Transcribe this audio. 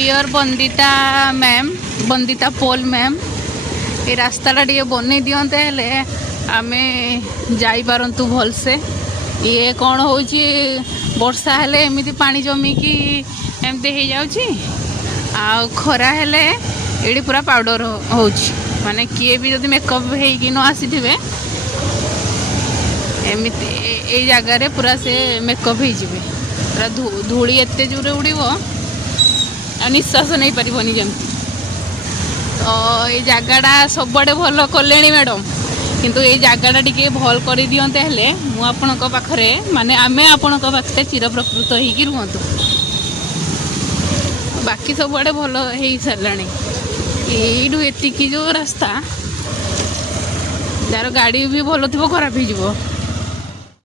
Dear Bandita ma'am, Bandita पोल ma'am, ये रास्ताटा टे बन दिंते हेले आमे जाई पारंतु भल से। ये कौन हो वर्षा हेले एमती पानी जमिकी एमती हो जाउची आ खरा हेले एडी पूरा पाउडर होउची माने किए भी जदि मेकअप हेकी न आसीथिबे एमती ए जगार पूरा से मेकअप हो जिवे पूरा धूली एते जोरे उड़ीबो आ निश्वास नहीं पारिबनी जमती। तो ये जगाटा सबुआडे भल कले मैडम किंतु ये जगाटा टिके भल कर दियंते हेले मु आपनक पाखरे माने आमे आपनक पाखरे चिर प्रकृत होइकी रुहंतु। बाकी सबुआडे भल हो साराणी एठू एतिकी जो रास्ता जार गाड़ी भी भल थी खराब हो